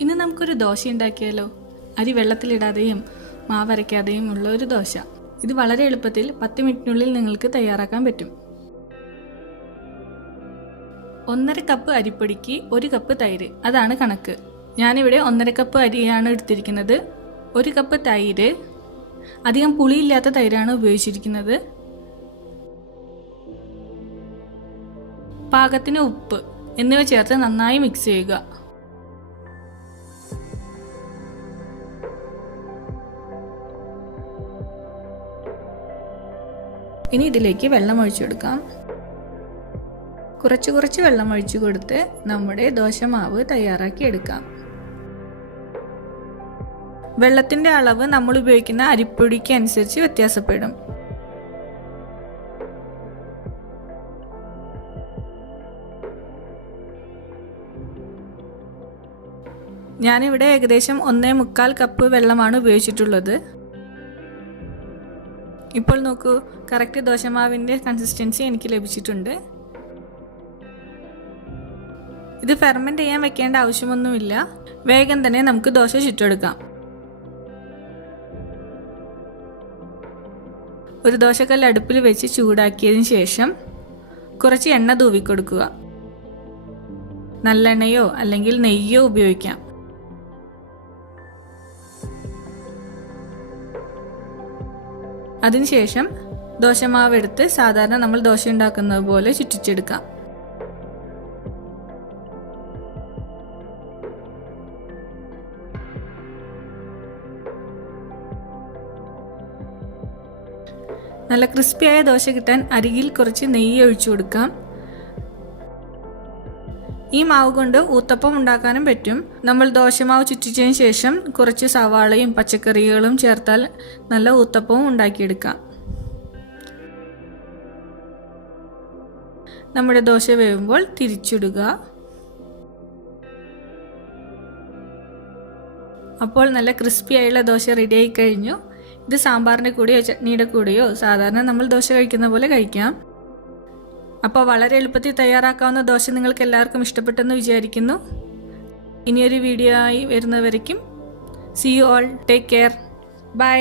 ഇന്ന് നമുക്കൊരു ദോശ ഉണ്ടാക്കിയാലോ? അരി വെള്ളത്തിലിടാതെയും മാവരയ്ക്കാതെയും ഉള്ള ഒരു ദോശ. ഇത് വളരെ എളുപ്പത്തിൽ 10 മിനിറ്റിനുള്ളിൽ നിങ്ങൾക്ക് തയ്യാറാക്കാൻ പറ്റും. 1.5 കപ്പ് അരിപ്പൊടിക്ക് 1 കപ്പ് തൈര്, അതാണ് കണക്ക്. ഞാനിവിടെ 1.5 കപ്പ് അരിയാണ് എടുത്തിരിക്കുന്നത്. 1 കപ്പ് തൈര്, അധികം പുളിയില്ലാത്ത തൈരാണ് ഉപയോഗിച്ചിരിക്കുന്നത്. പാകത്തിന് ഉപ്പ് എന്നിവ ചേർത്ത് നന്നായി മിക്സ് ചെയ്യുക. ഇനി ഇതിലേക്ക് വെള്ളം ഒഴിച്ചു കൊടുക്കാം. കുറച്ച് വെള്ളം ഒഴിച്ചു കൊടുത്ത് നമ്മുടെ ദോശമാവ് തയ്യാറാക്കി എടുക്കാം. വെള്ളത്തിൻ്റെ അളവ് നമ്മൾ ഉപയോഗിക്കുന്ന അരിപ്പൊടിക്ക് അനുസരിച്ച് വ്യത്യാസപ്പെടും. ഞാനിവിടെ ഏകദേശം 1.25 കപ്പ് വെള്ളമാണ് ഉപയോഗിച്ചിട്ടുള്ളത്. ഇപ്പോൾ നോക്കൂ, കറക്റ്റ് ദോശമാവിൻ്റെ കൺസിസ്റ്റൻസി എനിക്ക് ലഭിച്ചിട്ടുണ്ട്. ഇത് ഫെർമെൻറ്റ് ചെയ്യാൻ വെക്കേണ്ട ആവശ്യമൊന്നുമില്ല. വേഗം തന്നെ നമുക്ക് ദോശ ചുട്ടെടുക്കാം. ഒരു ദോശക്കല്ല് അടുപ്പിൽ വെച്ച് ചൂടാക്കിയതിന് ശേഷം കുറച്ച് എണ്ണ തൂവിക്കൊടുക്കുക. നല്ലെണ്ണയോ അല്ലെങ്കിൽ നെയ്യോ ഉപയോഗിക്കാം. അതിനുശേഷം ദോശമാവ് എടുത്ത് സാധാരണ നമ്മൾ ദോശ ഉണ്ടാക്കുന്നത് പോലെ ചുറ്റിച്ചെടുക്കാം. നല്ല ക്രിസ്പിയായ ദോശ കിട്ടാൻ അരികിൽ കുറച്ച് നെയ്യ് ഒഴിച്ചു കൊടുക്കാം. ഈ മാവ് കൊണ്ട് ഊത്തപ്പം ഉണ്ടാക്കാനും പറ്റും. നമ്മൾ ദോശമാവ് ചുറ്റിച്ചതിന് ശേഷം കുറച്ച് സവാളയും പച്ചക്കറികളും ചേർത്താൽ നല്ല ഊത്തപ്പവും ഉണ്ടാക്കിയെടുക്കാം. നമ്മുടെ ദോശ വേവുമ്പോൾ തിരിച്ചിടുക. അപ്പോൾ നല്ല ക്രിസ്പിയായുള്ള ദോശ റെഡിയായി കഴിഞ്ഞു. ഇത് സാമ്പാറിൻ്റെ കൂടെയോ ചട്നിയുടെ കൂടെയോ സാധാരണ നമ്മൾ ദോശ കഴിക്കുന്ന പോലെ കഴിക്കാം. അപ്പോൾ വളരെ എളുപ്പത്തിൽ തയ്യാറാക്കാവുന്ന ദോശ നിങ്ങൾക്ക് എല്ലാവർക്കും ഇഷ്ടപ്പെട്ടെന്ന് വിചാരിക്കുന്നു. ഇനിയൊരു വീഡിയോ ആയി വരുന്നവരേക്കും see you all, take care, by.